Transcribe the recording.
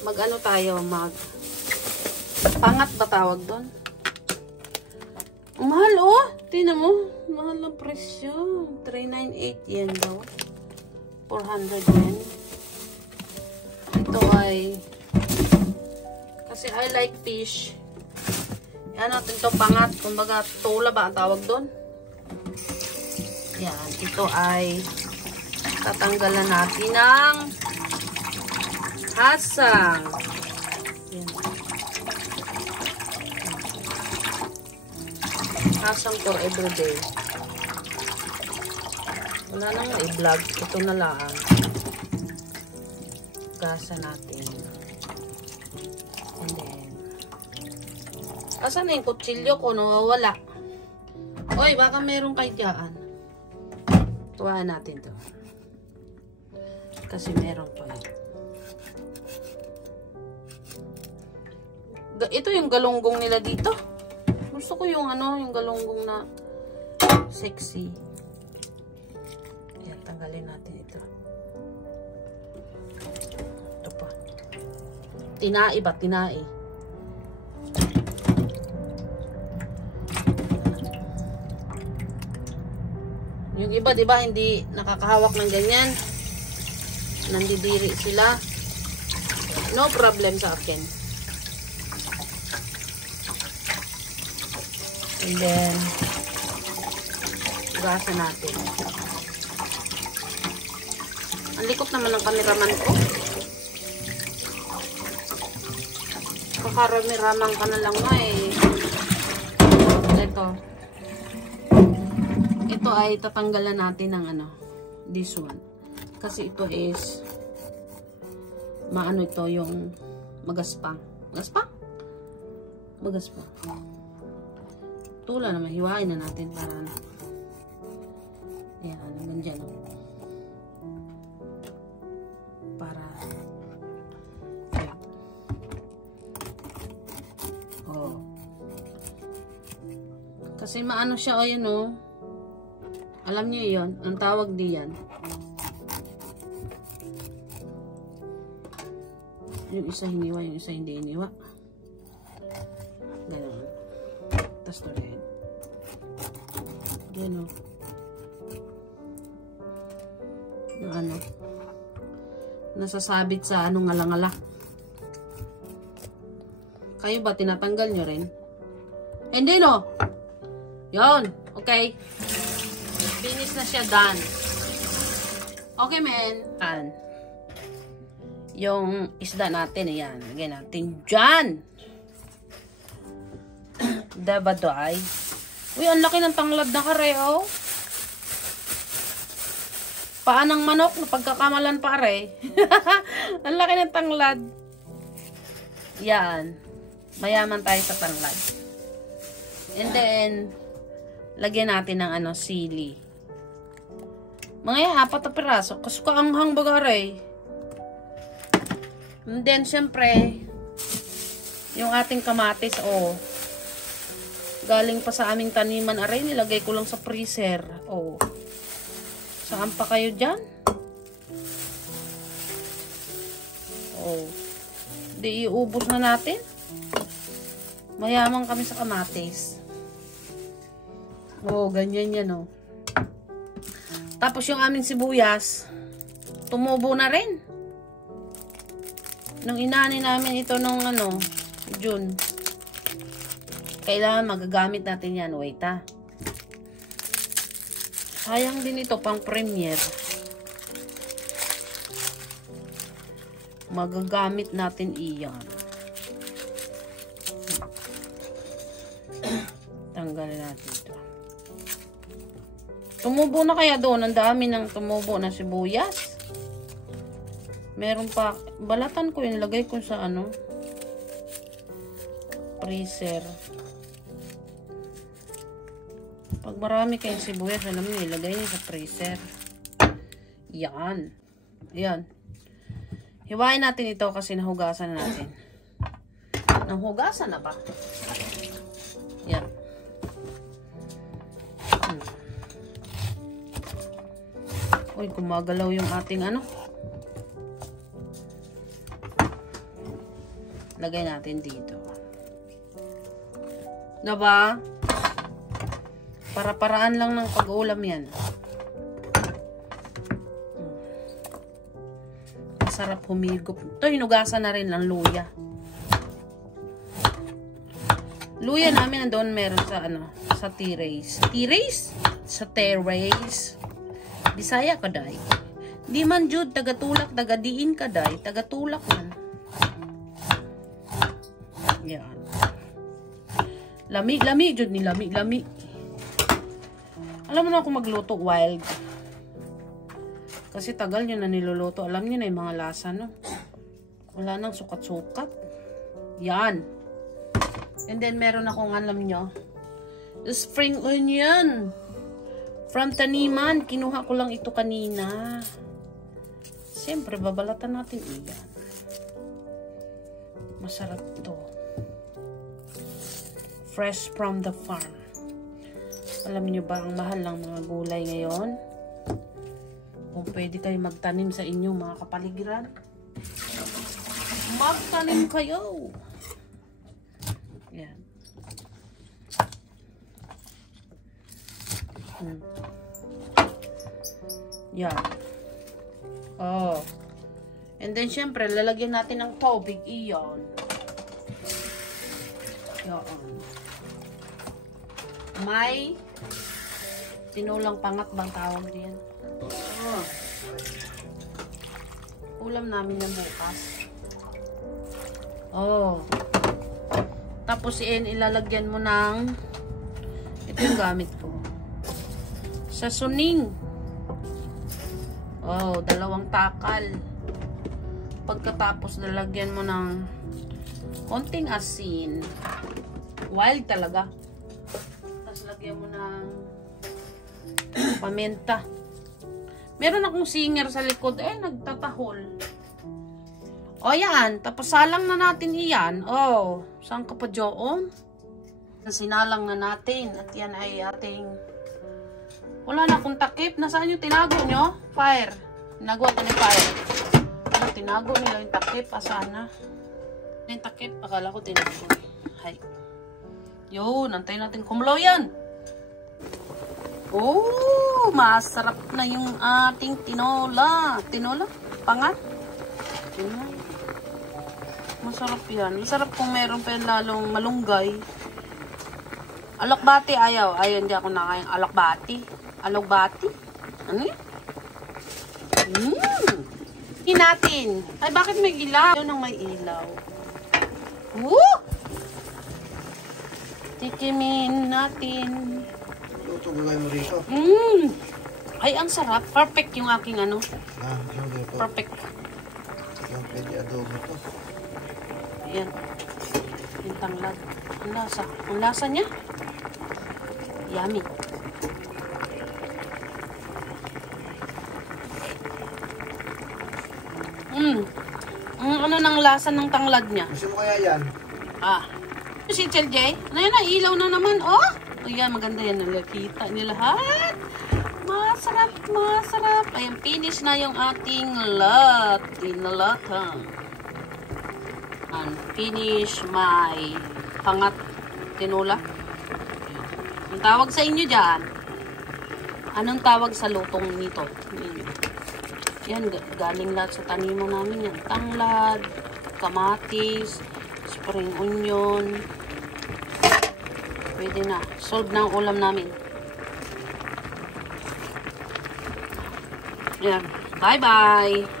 Mag-ano tayo, pangat ba tawag doon? Ang mahal, oh! Tingnan mo, mahal ang presyo. 398 yen daw. 400 yen. Ito ay, kasi I like fish. Yan natin ito, pangat. Kumbaga, tula ba ang tawag doon? Yan, ito ay tatanggalan natin ng hasang. Yan. Hasang for everyday. Wala nang i-vlog. Ito na lang. Gasa natin. And then, asan na yung kutsilyo ko? Nawawala. Oy, baka meron kayo dyan. Tuwaan natin to. Kasi meron pa yun. Ito yung galunggong nila dito. Gusto ko yung ano, yung galunggong na sexy. Ayan, tanggalin natin ito. Ito pa. Tinai ba? Tinai. Yung iba, di ba, hindi nakakahawak ng ganyan. Nandidiri sila. No problem sa akin. And then, gasa natin. Ang likot naman ng cameraman ko. Kakarami-ramang ka na lang mo eh. Ito ay tatanggalan natin ng ano, this one. Kasi ito is, maano ito yung magaspang. Magaspang? Magaspang. Tula na mahiwain na natin para ano. Ayan, hanggang dyan. Para ayan. Oh. Kasi maano siya o yun o. Alam nyo yun, ang tawag diyan. Yung isa hiniwa, yung isa hindi hiniwa. Ganun. Tapos to rin. Yan o. Yung ano. Nasasabit sa anong ngala-ngala. Kayo ba tinatanggal nyo rin? Hindi no. Yun. Okay. Finish na siya. Done. Okay men. Done. Yung isda natin. Ayan. Lagyan natin dyan. Diba doay? Uy, ang laki ng tanglad na kare, oh. Paa ng manok, napagkakamalan pare. Ang laki ng tanglad. Yan. Mayaman tayo sa tanglad. And then, lagyan natin ng ano, sili. Mga 4 na piraso. Kasi kaanghang bagare. And then, syempre, yung ating kamatis, oh. Galing pa sa aming taniman, aray, nilagay ko lang sa freezer. Oh. Saan pa kayo dyan? Oh. Di iubos na natin. Mayaman kami sa kamatis. Oh, ganyan yan, oh. Tapos yung aming sibuyas, tumubo na rin. Nung inani namin ito nung ano, June. Kailangan magagamit natin yan. Wait ha. Sayang din ito pang premiere. Magagamit natin iyan. Tanggalin natin ito. Tumubo na kaya doon. Ang dami ng tumubo na sibuyas. Meron pa. Balatan ko yun. Lagay ko sa ano. freezer. Pag marami kayong sibuyas, alam niyo, ilagay niyo sa freezer. Yan. Ayan. Hiwain natin ito kasi nahugasan na natin. Nahugasan na ba? Yan. Uy, gumagalaw yung ating ano. Lagay natin dito. Diba? Para-paraan lang ng pag-ulam yan. Masarap humigop. Ito, hinugasan na rin ng luya. Luya namin nandoon meron sa ano, sa terrace. Terrace? Sa terrace. Bisaya ka day. Di man jud taga-tulak, taga-diin ka day, taga-tulak man. Yan. Lami jud ni lami. Alam mo na ako magluto wild. Kasi tagal nyo na niluluto. Alam nyo na yung mga lasa, no? Wala nang sukat-sukat. Yan. And then, meron akong, alam nyo, spring onion. From taniman. Kinuha ko lang ito kanina. Siyempre, babalatan natin iyan. Masarap ito. Fresh from the farm. Alam nyo ba, ang mahal ng mga gulay ngayon? Kung pwede kayo magtanim sa inyong mga kapaligiran, magtanim kayo. Yan. Yan. Oh. And then, syempre, lalagyan natin ng tubig. Iyon. Yan. May tinulang pangat bang tawag diyan? Oh. Ulam namin yan bukas. Oh. Tapos ilalagyan mo ng ito yung gamit ko. Sa suning. Oh, 2 takal. Pagkatapos lalagyan mo ng konting asin. Wild talaga. Tapos lagyan mo ng paminta. Meron akong singer sa likod. Nagtatahol. O, yan. Tapos salang na natin iyan. O, saan ka pa dyan? Sinalang na natin. At yan ay ating... Wala na akong takip. Nasaan yung tinago nyo? Fire. Tinagawa ko ni Fire. Tinago nila yung takip. Asana. Yung takip. Akala ko tinago. Hay. Yun. Antayin natin kumulaw yan. Oh, masarap na yung ating tinola. Tinola? Pangat? Tinola. Masarap yan. Masarap kung meron pa lalong malunggay. Alokbati ayaw. Ayaw, hindi ako nakain alokbati. Alokbati? Ano yun? Hindi natin. Ay, bakit may ilaw? Ayaw nang may ilaw. Woo! Tikimin natin. Ito gagawin mo rito. Ay, ang sarap. Perfect yung aking ano. Perfect. Yan, pwede adobo to. Ayan. Yung tanglad. Ang lasa. Ang lasa niya. Yummy. Ang ano ng lasa ng tanglad niya. Gusto mo kaya yan? Si Chelje. Ano yan na? Ilaw na naman. Oh! Ayan, maganda yan. Nakita niyo lahat. Masarap, masarap. Ayan, finish na yung ating tinolatang. And finish my pangat tinola. Ang tawag sa inyo dyan? Anong tawag sa lutong nito? Yan, galing lahat sa taniman namin yan. Tanglad, kamatis, spring onion. Pwede na. Solve na ang ulam namin. Yan. Bye-bye!